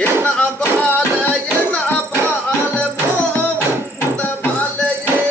என்ன அபால என்ன அபால மோந்த மாலையே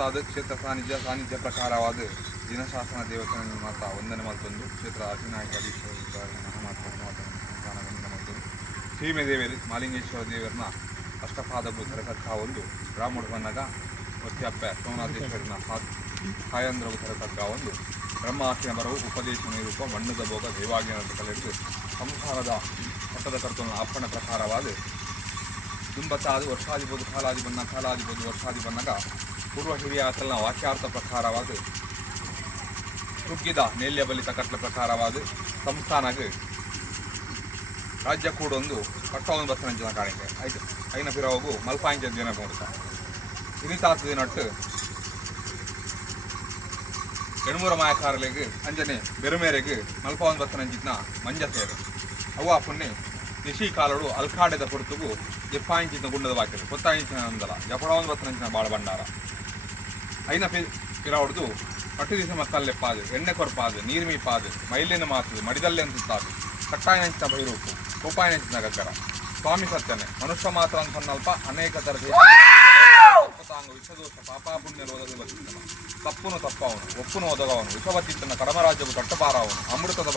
ಮತ್ತಾದ ಕ್ಷೇತ್ರ ಸಾನ್ನಿಧ್ಯ ಪ್ರಕಾರವಾದ ದಿನಶಾಸನ ದೇವಸ್ಥಾನ ಮಾತ ವಂದನೆ ಮಲ್ತೊಂದು ಕ್ಷೇತ್ರ ಅಧಿನಾಯಕ ಮಲ್ತೊಂದು ಸೀಮೆ ದೇವರು ಮಾಲಿಂಗೇಶ್ವರ ದೇವರನ್ನ ಅಷ್ಟಪಾದಗಳು ತರಕಕ್ಕ ಒಂದು ಬ್ರಾಹ್ಮಣ ಬನ್ನಗ ಒತ್ಯಪ್ಪ ಸೋಮನಾಥೇಶ್ವರನ ಕಾಯಂದ್ರವು ತರಕಕ್ಕ ಒಂದು ಬ್ರಹ್ಮ ಆಖ್ಯನ ಬರವು ಉಪದೇಶ ನಿರೂಪ ಮಣ್ಣದ ಭೋಗ ದೇವಾಜ್ಞಾನ ಕಲೆಟ್ಟು ಸಂಸಾರದ ಮಟ್ಟದ ಕರ್ತನ ಅಪ್ಪಣ ಪ್ರಕಾರವಾದ ದುಂಬತ್ತಾದ ವರ್ಷಾಧಿಪದು ಕಾಲಾಧಿಪದು ವರ್ಷಾಧಿ ಬನ್ನಗ ಪೂರ್ವ ಹಿರಿಯ ಆತಲನ ವಾಕ್ಯಾರ್ಥ ಪ್ರಕಾರವಾದ ತುಗ್ಗಿದ ನೇಲ್ಯ ಬಲಿತ ಕಟ್ಲ ಪ್ರಕಾರವಾದ ಸಂಸ್ಥಾನಕ್ಕೆ ರಾಜ್ಯ ಕೂಡ ಒಂದು ಕಟ್ಟೊಂದು ಬಸರಂಜನ ಕಾಣಿಕೆ ಆಯ್ತು ಐನ ಫಿರೋಗು ಮಲ್ಪಾಂಚ ದಿನ ಮೂರ್ತ ಇನಿತಾತ ದಿನಟ್ಟು ಎಣ್ಮೂರ ಮಾಯಕಾರಲೆಗೆ ಅಂಜನೆ ಬೆರುಮೇರೆಗೆ ಮಲ್ಪ ಒಂದು ಬಸರಂಜಿತ್ನ ಮಂಜ ಸೇರು ಅವು ಪುಣ್ಣೆ ನಿಶಿ ಕಾಲಡು ಅಲ್ಕಾಡೆದ ಹೊರತುಗು ಎಪ್ಪಾಯಿಂಚಿನ ಗುಂಡದ ವಾಕ್ಯರು ಕೊತ್ತಾಯಿಂಚಿನ ಅಂದಲ ಎಪಡ ಒಂದು ಬಸರಂಜಿನ ಬಾಳ ಭಂಡಾರ ಐನ ಫಿರಾವಡ್ದು ಪಟ್ಟು ದಿವಸ ಮಕ್ಕಲ್ಲೆಪ್ಪಾದು ಎಣ್ಣೆ ಕೊರಪಾದು ನೀರ್ಮಿ ಪಾದು ಮೈಲಿನ ಮಾತು ಮಡಿದಲ್ಲೆ ಅಂತುತ್ತಾದು ಕಟ್ಟಾಯನಂಚಿನ ಭೈರೂಪು ಕೋಪಾಯನಂಚಿನ ಗಗ್ಗರ ಸ್ವಾಮಿ ಸತ್ಯನೆ ಮನುಷ್ಯ ಮಾತ್ರ ಅಂತ ಸನ್ನಲ್ಪ ಅನೇಕ ಥರದ ವಿಷದೋಷ ಪಾಪಾಪುಣ್ಯ ರೋಧಗಳು ಬದುಕಿದ್ದನ ತಪ್ಪುನು ತಪ್ಪವನು ಒಪ್ಪುನು ಒದಗವನು ವಿಷವತ್ತಿತ್ತನ ಕಡಮರಾಜ್ಯವು ಕಟ್ಟಬಾರವನು ಅಮೃತದ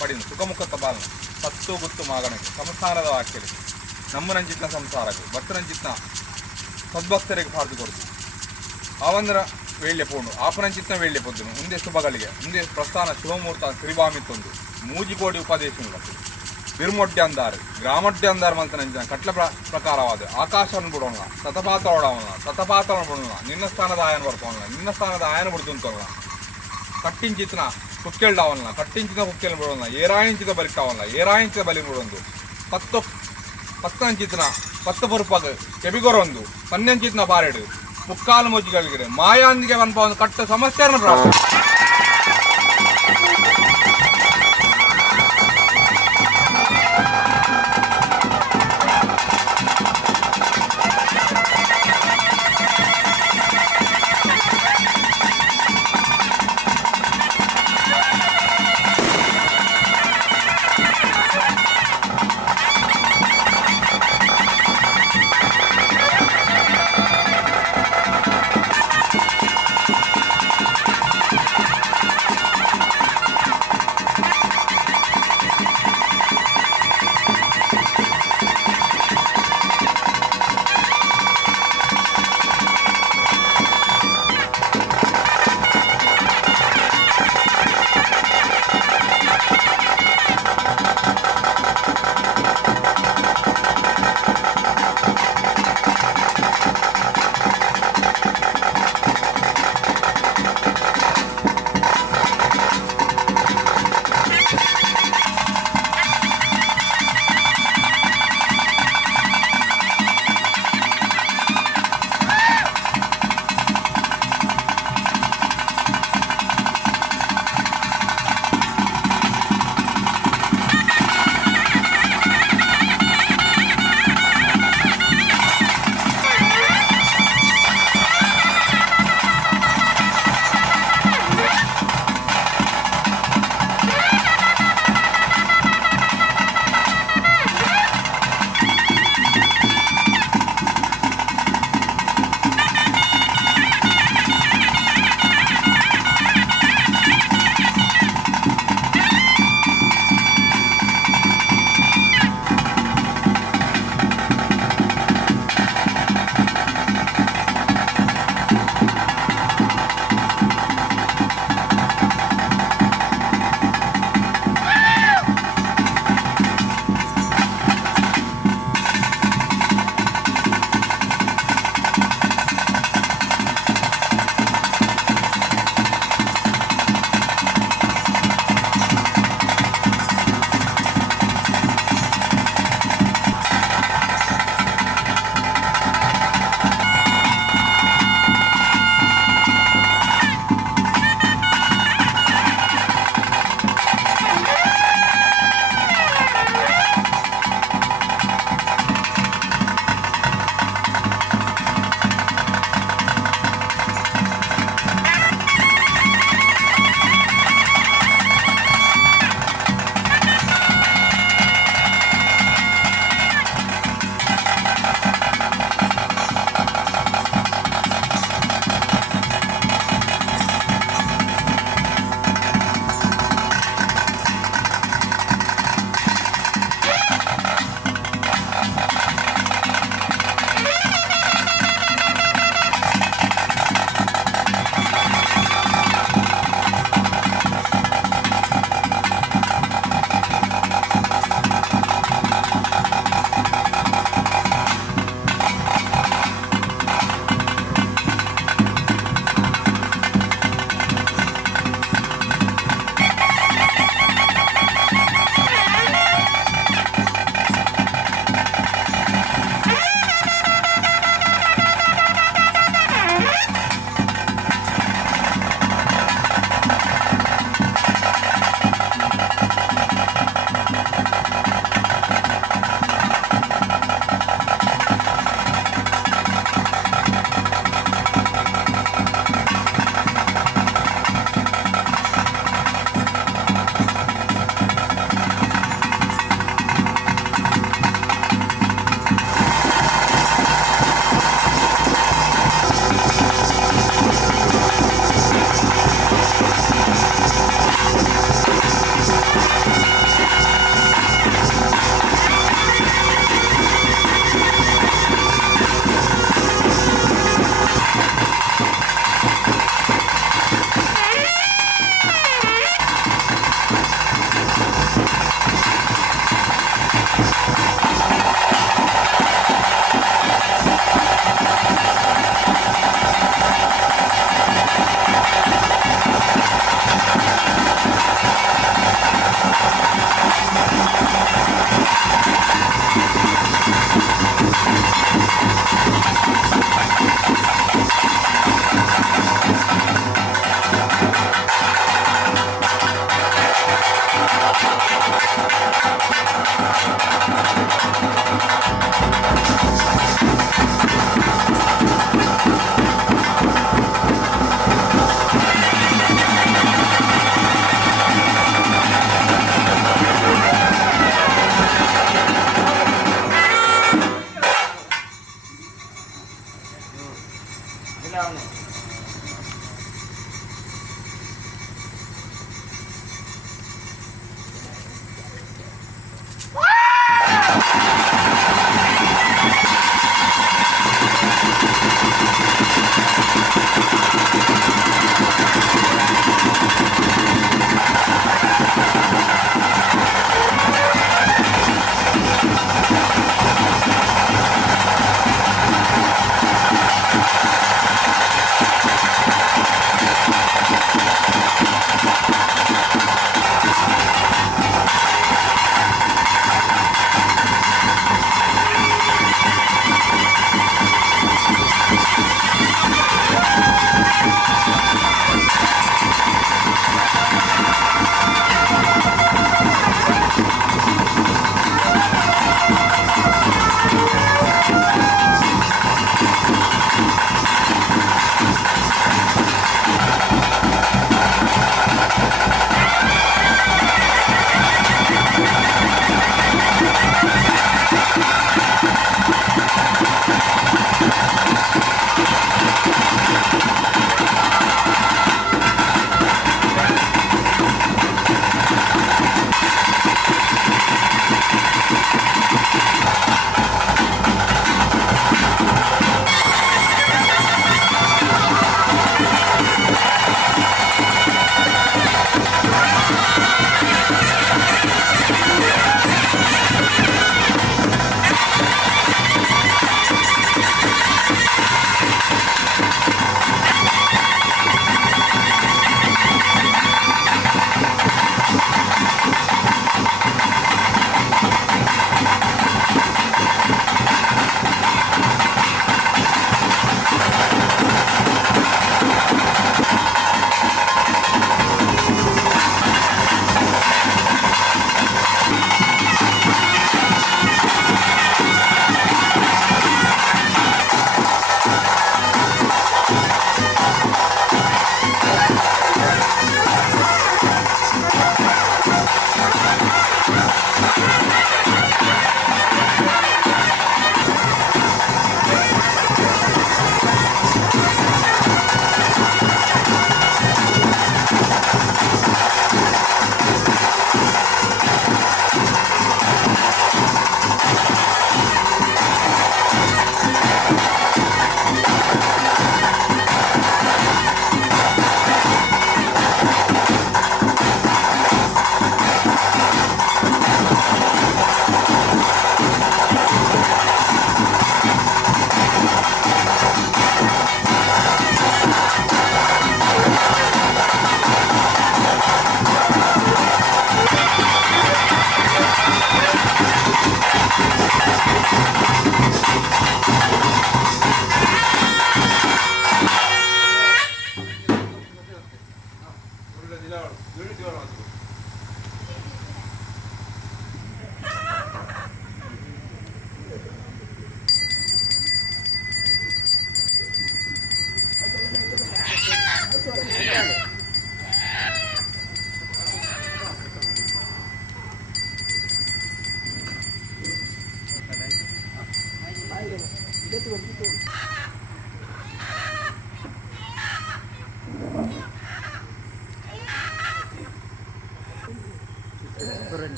ಪಡಿನು ಸುಖಮುಖತ ಬಾಲನು ಸತ್ತು ಗುತ್ತು ಮಾಗಣಕ್ಕೆ ಸಂಸಾರದ ವಾಕ್ಯಲಿ ನಮ್ಮರಂಜಿತ್ನ ಸಂಸಾರಗಳು ಭಕ್ತರಂಜಿತ್ನ ಸದ್ಭಕ್ತರಿಗೆ ಪಾರ್ದು ಕೊಡ್ತು ಅವಂದ್ರ ವೇಳ್ಯ ಪೋಣು ಆಪರಂಚಿತ್ನ ವೇಳ್ಯ ಪೊದ್ದುನು ಮುಂದೆ ಶುಭಗಳಿಗೆ ಮುಂದೆ ಪ್ರಸ್ಥಾನ ಶಿವಮೂರ್ತ ಶ್ರೀಭಾಮಿತ್ತೊಂದು ಮೂಜಿಕೋಡಿ ಉಪದೇಶಗಳು ಬಿರ್ಮೊಡ್ಡೆ ಅಂದಾರು ಗ್ರಾಮೊಡ್ಡೆ ಅಂದಾರು ಮಂತ ನಂಜನ ಕಟ್ಲ ಪ್ರಕಾರವಾದ ಆಕಾಶವನ್ನು ಬಿಡೋಣ ಸತಪಾತವನ್ನು ಬಿಡೋಣ ನಿನ್ನ ಸ್ಥಾನದ ಆಯನ ಬರ್ಕೋಣ ನಿನ್ನ ಸ್ಥಾನದ ಆಯನ ಬಿಡ್ತುಂತೋಣ ಕಟ್ಟಿಂಚಿತ್ನ ಕುಕ್ಕೆಳ್ಡಾವಲ್ಲ ಕಟ್ಟಿಂಚಿನ ಕುಕ್ಕೆಲ್ ಬಿಡೋಣ ಏರಾಯಿಂಚಿದ ಬಲಿಟ್ಟಾವಲ್ಲ ಏರಾಯಿಂಚಿದ ಬಲಿ ಬಿಡೊಂದು ಪತ್ತಂಚಿತ್ನ ಪತ್ತು ಪರುಪಾಗ ಕೆಬಿಗೊರೊಂದು ಪನ್ನಂಚಿತ್ನ ಬಾರೆಡು ಮುಕ್ಕಾಲು ಮುಜ್ಜಿಗಳಿಗೆ ಮಾಯಾಂದಿಗೆ ಒಂದು ಕಟ್ಟ ಸಮಸ್ಯೆಯನ್ನು ಪ್ರಾರಂಭ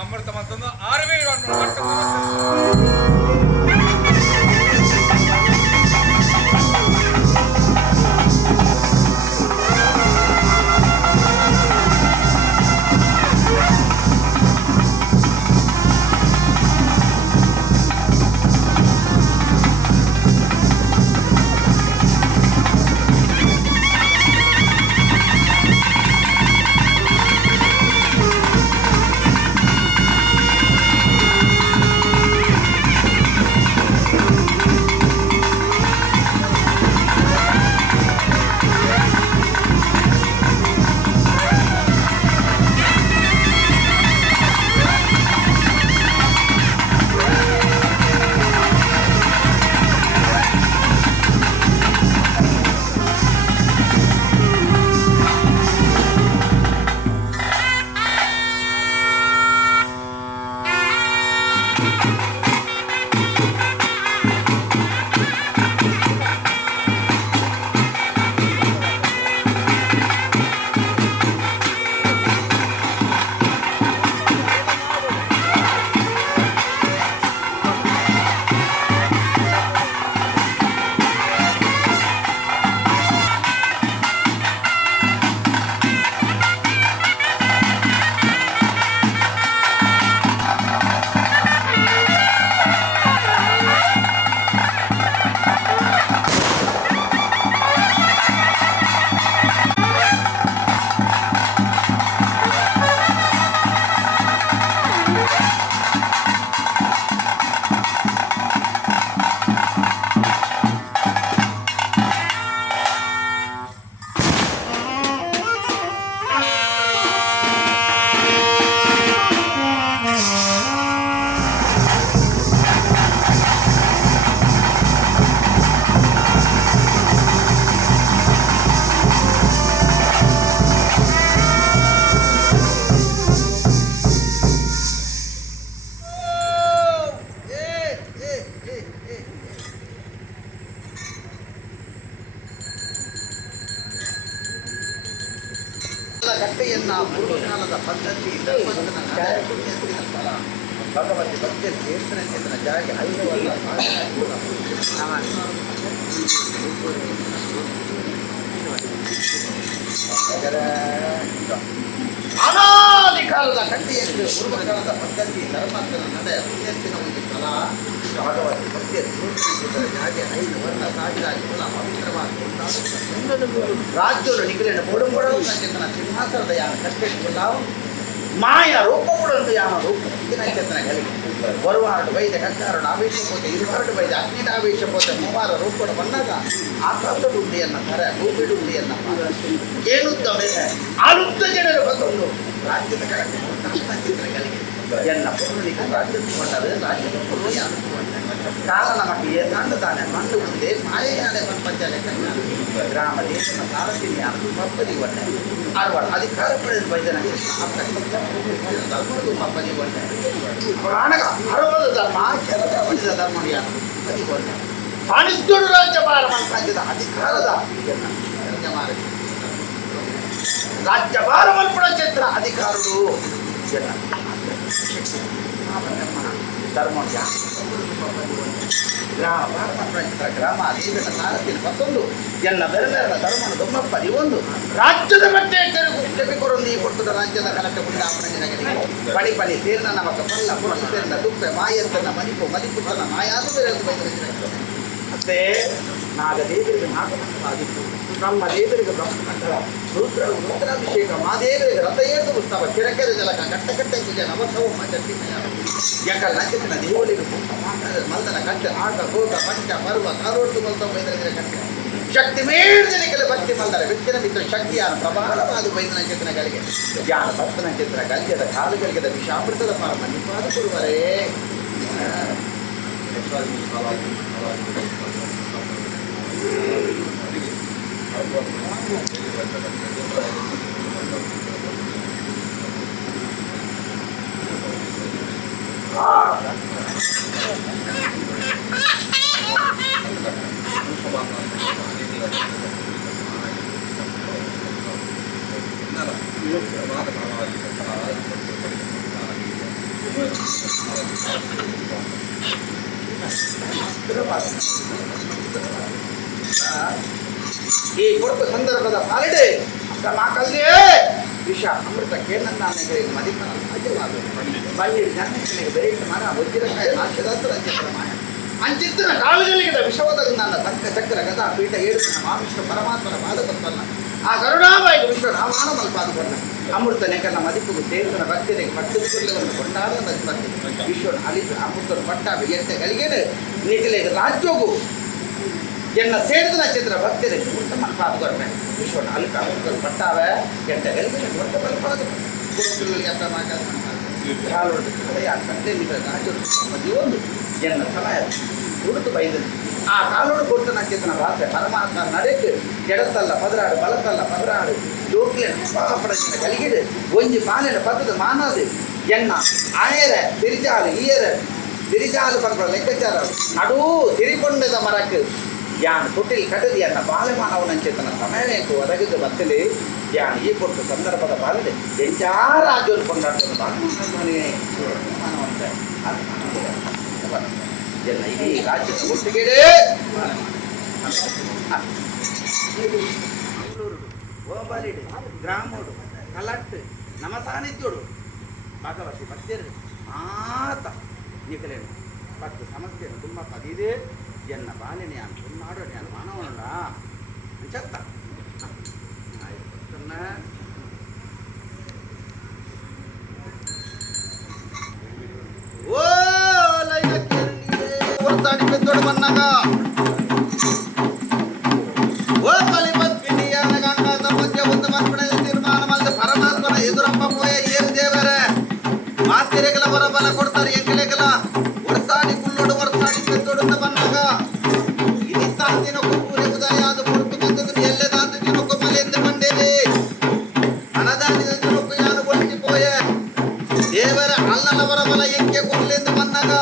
ಅಮೃತ ಮತ್ತೊಂದು ಆರವೇ ಗಟ್ಟೆಯನ್ನ ಪೂರ್ವಕಾಲದ ಪದ್ಧತಿ ಧರ್ಮಸ್ಥನ ನಡೆ ಪುಣ್ಯಸ್ತಿನ ಫಲ ಭಗವತಿ ಭಕ್ತಿಯ ಕೀರ್ತನ ಚೇತನ ಜಾಗಿ ಐದವಲ್ಲ ಅನಾದಿ ಕಾಲದ ಗಟ್ಟೆಯಲ್ಲಿ ಪೂರ್ವಕಾಲದ ಪದ್ಧತಿ ಧರ್ಮಸ್ಥನ ನಡೆ ಪುಣ್ಯಸ್ತಿನ ಒಂದು ಫಲ ಭಗವತಿ ಭಕ್ತಿಯ ಕೀರ್ತನ ಜಾಗಿ 5 ವರ್ಷ ಸಾಗಿದಾಗಿ ಕುಲ ಪವಿತ್ರವಾಗಿ ರಾಜ್ಯರು ನಿಗ್ರಹ ಮೂಡುಂಬಡಲು ಸಂಚೇತನ ಸಿಂಹಾಸನದ ಯಾನ ಕಟ್ಟೆಟ್ಟುಕೊಳ್ಳಾವು ಮಾಯ ರೂಪಗಳು ಯಾನ ರೂಪ ದಿನಚೇತನಗಳಿಗೆ ಬರುವಾರಡು ಬೈದ ಕಟ್ಟಾರಡು ಆವೇಶಪೋತೆ ಇರುವಾರಡು ಬೈದ ಅಗ್ನಿನ ಆವೇಶಪೋತೆ ಮೂವಾರ ರೂಪಗಳು ಬಂದಾಗ ಆಕಾಶ ಡುಂಡಿಯನ್ನ ಕರ ಭೂಮಿ ಡುಂಡಿಯನ್ನ ಏನುತ್ತ ಮೇಲೆ ಆಳುತ್ತ ಜನರು ಬಂದೊಂದು ರಾಜ್ಯದ ಚಿತ್ರಗಳಿಗೆ ಎನ್ನ ಪುರುಳಿಗೆ ರಾಜ್ಯ ತಗೊಂಡರೆ ರಾಜ್ಯದ ಪುರುಳು ಯಾನ ಕಾಲನ ಮಟ್ಟಿಗೆ ತಂಡ ತಾನೆ ಮಂಡು ಮುಂದೆ ಮಾಯೆಯಾನೆ ಪಂಚಾಲೆ ಗ್ರಾಮ ದೇಶದ ಸಾರಥಿನಿ ಅದು ಮಪ್ಪದಿ ಒಳ್ಳೆ ಆರ್ವಾಡ ಅಧಿಕಾರ ಪಡೆದ ವೈದ್ಯನ ಧರ್ಮದು ಮಪ್ಪದಿ ಒಳ್ಳೆ ಪ್ರಾಣಗ ಅರವದ ಧರ್ಮ ಕೆಲಸ ಪಡೆದ ಧರ್ಮ ಪದಿ ಒಳ್ಳೆ ಸಾಣಿಧ್ಯುಡು ರಾಜ್ಯಭಾರ ಮಲ್ಪಂಚದ ಅಧಿಕಾರದ ರಾಜ್ಯಭಾರ ಮಲ್ಪಡ ಚಿತ್ರ ಅಧಿಕಾರಗಳು ಧರ್ಮ ಗ್ರಾಮ ದೇವನ ಸಾರಥಿನ ಮತ್ತೊಂದು ಎನ್ನ ಬೆರಳೆರಡ ಧರ್ಮನ ದೊಮ್ಮಪ್ಪದಿ ಒಂದು ರಾಜ್ಯದ ಮತ್ತೆ ತೆಗೆದುಕೊಂಡು ಈ ಕೊಟ್ಟದ ರಾಜ್ಯದ ಕನಕ ಬುಂಡಾಪಣೆ ಪಡಿ ಪಡಿ ಸೇರ್ನ ನಮಕ ಪಲ್ಲ ಪುರಣ ಸೇರ್ನ ದುಪ್ಪೆ ಮಾಯಂತನ ಮಲಿಪು ಮಲಿಪುತನ ಮಾಯಾದು ಬೆರೆದು ಬೈದು ಮತ್ತೆ ನಾಗದೇವರಿಗೆ ನಾಗಮಂಡಲವಾಗಿತ್ತು ಬ್ರಹ್ಮದೇವರಿಗೆ ಬ್ರಹ್ಮಮಂಡಲ ರುದ್ರಾಭಿಷೇಕ ಮಾದೇವರಿಗೆ ರಥ ಏತು ಉತ್ಸವ ಕೆರೆಕೆರೆ ಜಲಕ ಕಟ್ಟಕಟ್ಟೆ ಪೂಜೆ ನವಸವ ಯಾಕಲ್ ನಚಿನ ದೇವಳಿಗೆ ಮಲ್ದನ ಕಟ್ಟ ಆಟ ಭೋಗ ಪಂಚ ಪರ್ವ ಕಾರೋಟ್ಟು ಮಲ್ತ ಬೈದರ ಕಟ್ಟ ಶಕ್ತಿ ಮೇಲ್ದಲಿಗೆ ಭಕ್ತಿ ಮಲ್ದರ ವ್ಯಕ್ತಿನ ಮಿತ್ರ ಶಕ್ತಿಯಾನ ಪ್ರಬಲವಾದ ವೈದ್ಯನ ಚಿತ್ರಗಳಿಗೆ ಜ್ಞಾನ ಭಕ್ತನ ಚಿತ್ರ ಗಲ್ಯದ ಕಾಲುಗಳಿಗೆ ವಿಷಾಮೃತದ ಪರಮ ನಿಪಾದ ಕೊಡುವರೇ ಈ ಕೊರತ ಸಂದರ್ಭದ ಪಾಲಡೆ ಮಾಕಲ್ದೇ ವಿಷ ಅಮೃತಕ್ಕೆ ನನ್ನ ಮದಿಪನ ಸಾಧ್ಯವಾಗುವುದು ಬನ್ನಿಡಿ ಜನಕ್ಕೆ ಬೆರೆಯಿಟ್ಟು ಮನ ವಜ್ರಕಾಯ ನಾಶದಾತ್ರ ಅಂಚಿತ್ರಮಾಯ ಅಂಚಿತ್ತಿನ ಕಾಲುಗಳಿಗೆ ವಿಷವದಾಗ ನನ್ನ ತಕ್ಕ ಚಕ್ರ ಗದ ಪೀಠ ಏಳುತ್ತಿನ ಮಾವಿಷ್ಣು ಪರಮಾತ್ಮನ ಪಾದಪತ್ತಲ್ಲ ಆ ಕರುಣಾಬಾಯಿ ವಿಶ್ವ ನಾಮಾನ ಮಲ್ಪಾದುಕೊಂಡ ಅಮೃತ ನೆಕನ ಮದಿಪು ಸೇರ್ತನ ಭಕ್ತಿಗೆ ಪಟ್ಟುಕೊಳ್ಳವನ್ನು ಕೊಂಡಾದ ವಿಶ್ವನ ಅಲಿತು ಅಮೃತನ ಪಟ್ಟಾಗ ಎಟ್ಟೆಗಳಿಗೆ ನಿಖಲೆಗೆ ರಾಜ್ಯೋಗು ಎನ್ನ ಸೇರಿದ ಚಿತ್ರ ಭಕ್ತಿಗೆ ಮುಟ್ಟ ಮಲ್ಪಾದುಕೊಂಡೆ ವಿಶ್ವನ ಅಲಿತ ಅಮೃತನ ಪಟ್ಟಾವ ಎಟ್ಟೆಗಳಿಗೆ ದೊಡ್ಡ ಮಲ್ಪಾದು ಎತ್ತ ಒಂದು ಎನ್ನ ಸಮಯ ಹುಡುಕು ಬೈದನು ಆ ಕಾಲೋಡು ಕೊಟ್ಟು ನಚ್ಚಿತನ ಭಾಷೆ ಪರಮಾತ್ಮ ನಡೆಟ್ಟು ಎಡತಲ್ಲ ಪದರಾಡು ಬಲತಲ್ಲ ಪದರಾಡು ಜೋಕ್ಲಿನ ಪಾಪಡಚಿನ ಕಲಿಗಿಡು ಒಂಜಿ ಪಾಲಿನ ಪದದ ಮಾನದು ಎನ್ನ ಆಯರ ತಿರಿಜಾಲು ಈಯರ ತಿರಿಜಾಲು ಪರ್ವ ಲೆಕ್ಕಾಚಾರ ಅಡೂ ತಿರಿಕೊಂಡದ ಮರಕ್ಕೆ ಯಾನ್ ತೊಟ್ಟಿಲ್ ಕಟದಿ ಅನ್ನ ಬಾಳೆ ಮಾನವನಂಚಿತನ ಸಮಯಕ್ಕೆ ಒದಗಿದ್ದು ಬತ್ತಲಿ ಯಾನ್ ಈ ಕೊಟ್ಟು ಸಂದರ್ಭದ ಬಾಲದೆ ಎಂಚಾರ ರಾಜ್ಯವನ್ನು ಕೊಂಡಾಡ್ತದ ಬಾಲಮಾನವನೇ ಮಾನವಂತ ಎಲ್ಲ ಇಡೀ ರಾಜ್ಯದ ಒಟ್ಟಿಗೆ ಓಬಲಿಡು ಗ್ರಾಮೋಡು ಕಲಟ್ಟು ನಮ್ಮ ಸಾನ್ನಿಧ್ಯೋಡು ಭಾಗವತಿ ಭಕ್ತಿಯರು ಮಾತ ನಿಖಲೇನು ಪತ್ತು ಸಮಸ್ಯೆಯನ್ನು ತುಂಬ ಪದಿದೆ ಎನ್ನ ಬಾಲಿನಿ ನಾನು ಸುನ್ನಾಡೋ ನಾನು ಮಾನವನಲ್ಲ ಅಂಚತ್ತ ಓ ಹೊರತಾಡಿ ಬೆದ್ದೋಡು ಬಂದಾಗ ಓ ಕಲಿಪತ್ ಪಿಂಡಿಯಾನ ಗಂಗಾದ ಮಧ್ಯ ಒಂದು ಮರ್ಪಣೆ ತೀರ್ಮಾನ ಮಾಡಿದ ಪರಮಾತ್ಮನ ಎದುರಪ್ಪ ಪೋಯ ಏರು ದೇವರೇ ಮಾತಿರೆಗಲ ಬರ ಬಲ ಕೊಡ್ತಾರೆ ಎಂಗಲೆಗಲ ಹೊರಸಾಡಿ ಕುಳ್ಳೋಡು ಹೊರಸಾಡಿ ಬೆದ್ದೋಡು ಬಂದಾಗ ಇದಿತ್ತಾಂದಿನ ಕುಪ್ಪುರೆ ಉದಯ ಅದು ಹೊರತು ಬಂದದ್ದು ಎಲ್ಲೆದಾಂತ ದಿನಕ್ಕೂ ಮಲೆಯಿಂದ ಬಂಡೇರಿ ಹಣದಾನಿದ ದಿನಕ್ಕೂ ಯಾನು ಗೊಳಿಸಿ ಪೋಯ ದೇವರ ಅಲ್ಲನವರ ಬಲ ಎಂಕೆ ಕೊರ್ಲೆಂದು ಬಂದಾಗ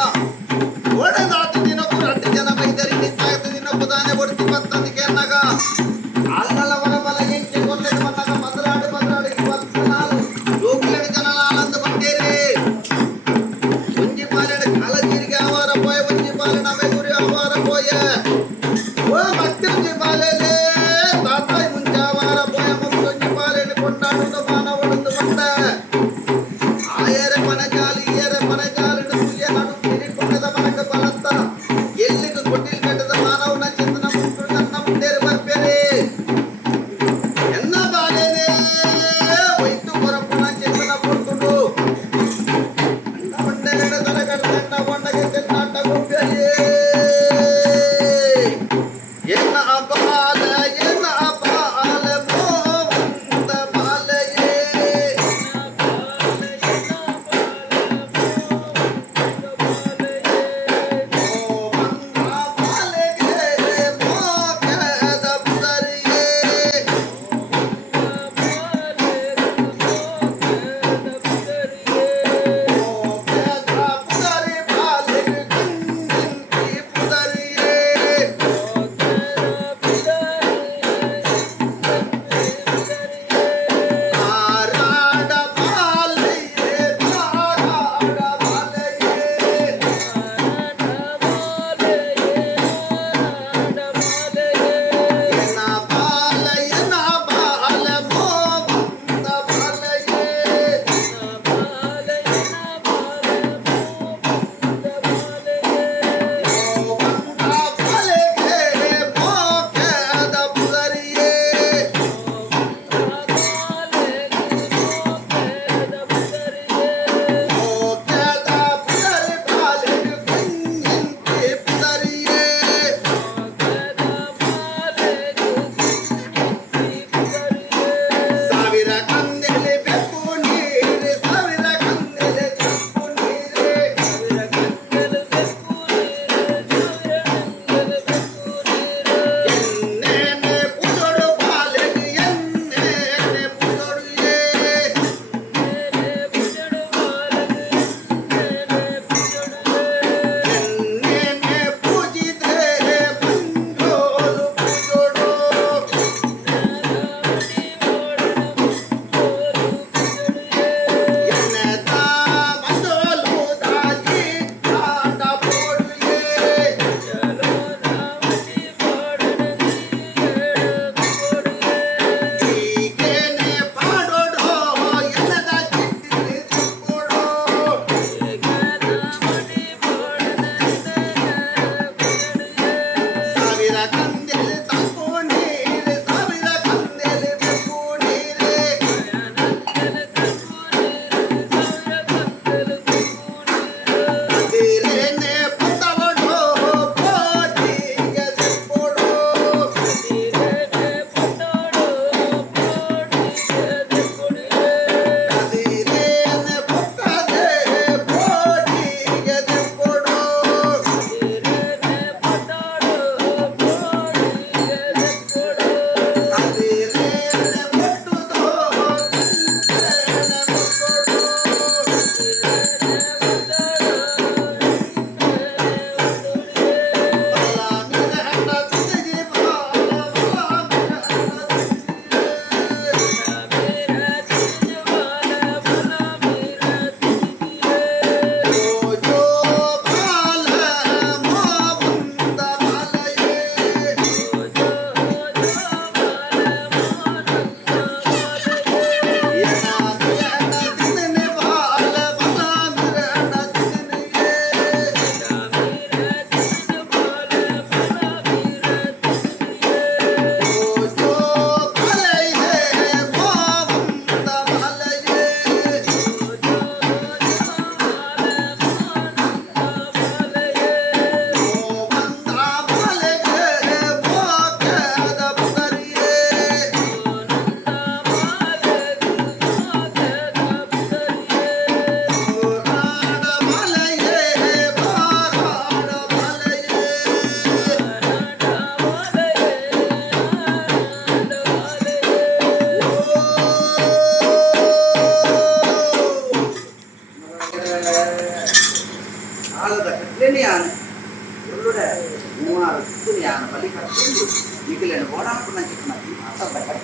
ಓಡದಾತು ದಿನಕ್ಕೂ 2 ಜನ ಬೈದರಿ ನಿಂತಾಯ್ತು ದಿನಕ್ಕೂ ತಾನೇ ಹೊಡ್ತಿ ಬತ್ತಂದಿಕೆ ಅನ್ನಾಗ ಅಲ್ಲನವರ ಬಲ ಎಂಕೆ ಕೊರ್ಲೆಂದು ಬಂದಾಗ ಬದರಾಡು 24 ಜೋಕ್ಲೆಣ ಜನ ಆನಂದ ಬಂಡೇರಿ ಒಂಜಿ ಪಾಲೆಡ ಕಾಲಜೀರಿಗೆ ಅವರ ಪೋಯ ಒಂಜಿ ಪಾಲೆಡ ಮೆಗುರಿ ಅವರ ಪೋಯ ಓ ಭಕ್ತಿ ಒಂಜಿ ಪಾಲೆಲೆ ತಾತಾಯಿ ಮುಂಚೆ ಅವರ ಪೋಯ ಒಂಜಿ ಪಾಲೆನ ಕೊಂಡಾಡುವುದು ಮಾನವನೊಂದು ಬಂಡ ಆಯರೆ ಮನೆ ಜಾಲಿ ಈಯರೆ ಮನೆ ಜಾಲಿನ ಸುಯ್ಯ ನಡು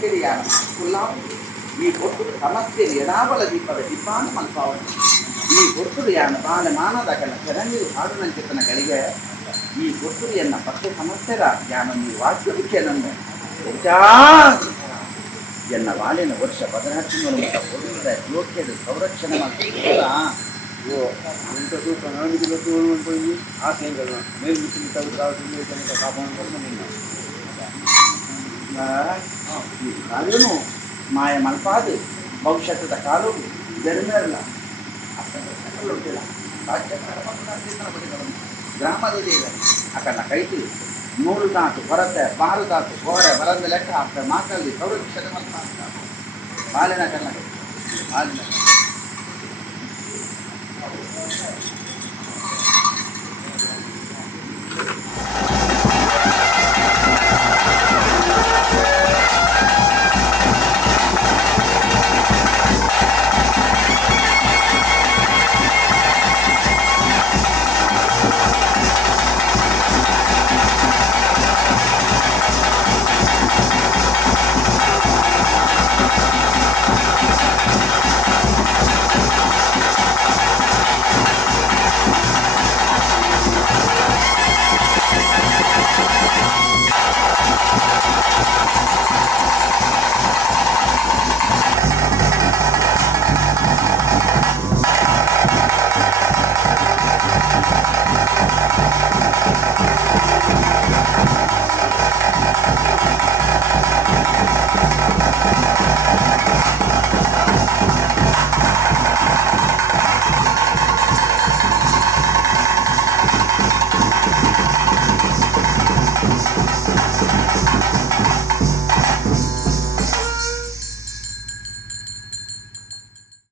ಸಮಸ್ಯೆ ಯಾನ ಕುಲ್ಲಾವು ಈ ಗೊತ್ತುಡು ಸಮಸ್ಯೆ ಎಡಾಬಲ ದೀಪದ ದೀಪಾನ ಮಲ್ಪಾವನು ಈ ಗೊತ್ತುಡು ಯಾನ ಬಾಲ ಮಾನದಾಗಲ್ಲ ಚರಂಗಿರು ಹಾಡುನಂಚಿತನ ಗಳಿಗೆ ಈ ಗೊತ್ತುಡಿಯನ್ನ ಪತ್ತೆ ಸಮಸ್ಯೆರ ಯಾನ ನೀವು ವಾಕ್ಯಕ್ಕೆ ನನ್ನ ಎನ್ನ ವಾಲಿನ ವರ್ಷ 18 ಮುಖ ಹೊರಡ ಲೋಕ್ಯದ ಸಂರಕ್ಷಣೆ ಮಾಡ್ತಿದ್ದೀರಾ ಎಂಟು ಪ್ರಣಾಳಿಕೆಗಳು ತೋರುವಂಥದ್ದು ಆಸೆಗಳು ಮೇಲ್ಮಿಟ್ಟಿನ ತೆಗೆದು ಕಾಪಾಡಿಕೊಂಡು ಈ ಕಾರ್ಯನು ಮಾಯ ಮಲ್ಪಾದು ಭವಿಷ್ಯದ ಕಾಲು ಬೆರಮೇರಲ್ಲ ಅಷ್ಟೊಂದಿಲ್ಲ ಗ್ರಾಮದಲ್ಲಿ ಅಕನ್ನ ಕೈತಿ 100 ತಾತು ಹೊರತೆ 6 ತಾತು ಗೋಡೆ ಬರಂದ ಲೆಕ್ಕ ಆಗ್ತದೆ ಮಾಕಲ್ಲಿ ಸಂರಕ್ಷಣೆ ಮಾಡ್ತಾರೆ ಹಾಲಿನ ಕನ್ನ ಹಾಲಿನ